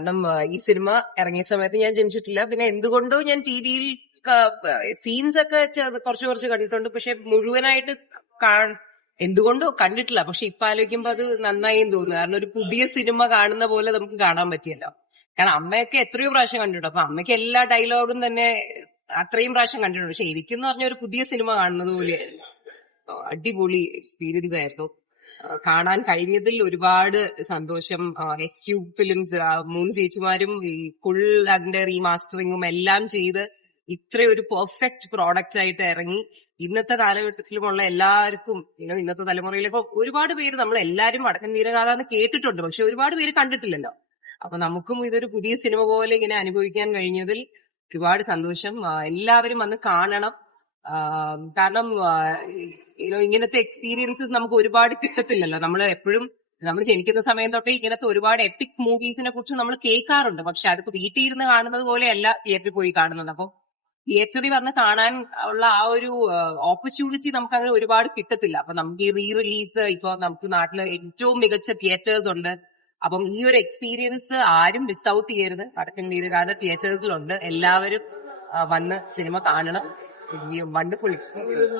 കാരണം ഈ സിനിമ ഇറങ്ങിയ സമയത്ത് ഞാൻ ജനിച്ചിട്ടില്ല. പിന്നെ എന്തുകൊണ്ടോ ഞാൻ ടി വിയിൽ സീൻസ് ഒക്കെ കുറച്ച് കുറച്ച് കണ്ടിട്ടുണ്ട്. പക്ഷെ മുഴുവനായിട്ട് എന്തുകൊണ്ടോ കണ്ടിട്ടില്ല. പക്ഷെ ഇപ്പൊ ആലോചിക്കുമ്പോ അത് നന്നായി തോന്നുന്നു. കാരണം ഒരു പുതിയ സിനിമ കാണുന്ന പോലെ നമുക്ക് കാണാൻ പറ്റിയല്ലോ. കാരണം അമ്മയൊക്കെ എത്രയോ പ്രാവശ്യം കണ്ടിട്ടുണ്ട്. അപ്പൊ അമ്മയ്ക്ക് എല്ലാ ഡയലോഗും തന്നെ അത്രയും പ്രാവശ്യം കണ്ടിട്ടുണ്ട്. പക്ഷെ എനിക്കെന്ന് പറഞ്ഞ ഒരു പുതിയ സിനിമ കാണുന്നത് പോലെയായിരുന്നു അടിപൊളി എക്സ്പീരിയൻസ് ആയിരുന്നു. കാണാൻ കഴിഞ്ഞതിൽ ഒരുപാട് സന്തോഷം. എസ് ക്യൂ ഫിലിംസ് മൂന്ന് ചേച്ചിമാരും ഈ ഫുൾ അതിന്റെ റീമാസ്റ്ററിങ്ങും എല്ലാം ചെയ്ത് ഇത്രയൊരു പെർഫെക്റ്റ് പ്രോഡക്റ്റ് ആയിട്ട് ഇറങ്ങി. ഇന്നത്തെ കാലഘട്ടത്തിലുമുള്ള എല്ലാവർക്കും ഇന്നത്തെ തലമുറയിലൊക്കെ ഒരുപാട് പേര് നമ്മൾ എല്ലാവരും വടക്കൻ വീരഗാഥ എന്ന് കേട്ടിട്ടുണ്ട്. പക്ഷെ ഒരുപാട് പേര് കണ്ടിട്ടില്ലല്ലോ. അപ്പൊ നമുക്കും ഇതൊരു പുതിയ സിനിമ പോലെ ഇങ്ങനെ അനുഭവിക്കാൻ കഴിഞ്ഞതിൽ ഒരുപാട് സന്തോഷം. എല്ലാവരും വന്ന് കാണണം. കാരണം ഇങ്ങനത്തെ എക്സ്പീരിയൻസസ് നമുക്ക് ഒരുപാട് കിട്ടത്തില്ലല്ലോ. നമ്മൾ എപ്പോഴും നമ്മൾ ജനിക്കുന്ന സമയം തൊട്ടേ ഇങ്ങനത്തെ ഒരുപാട് എപ്പിക് മൂവീസിനെ കുറിച്ച് നമ്മൾ കേൾക്കാറുണ്ട്. പക്ഷെ അതിപ്പോ വീട്ടിൽ ഇരുന്ന് കാണുന്നത് പോലെയല്ല തിയേറ്ററിൽ പോയി കാണുന്നത്. അപ്പൊ തിയേറ്ററിൽ വന്ന് കാണാൻ ഉള്ള ആ ഒരു ഓപ്പർച്യൂണിറ്റി നമുക്ക് അങ്ങനെ ഒരുപാട് കിട്ടത്തില്ല. അപ്പൊ നമുക്ക് ഈ റീ റിലീസ് ഇപ്പൊ നമുക്ക് നാട്ടിൽ ഏറ്റവും മികച്ച തിയേറ്റേഴ്സ് ഉണ്ട്. അപ്പം ഈ ഒരു എക്സ്പീരിയൻസ് ആരും മിസ് ഔട്ട് ചെയ്യരുത്. വടക്കൻ വീരഗാഥ തിയേറ്റേഴ്സിലുണ്ട് എല്ലാവരും വന്ന് സിനിമ കാണണം. Wonderful experience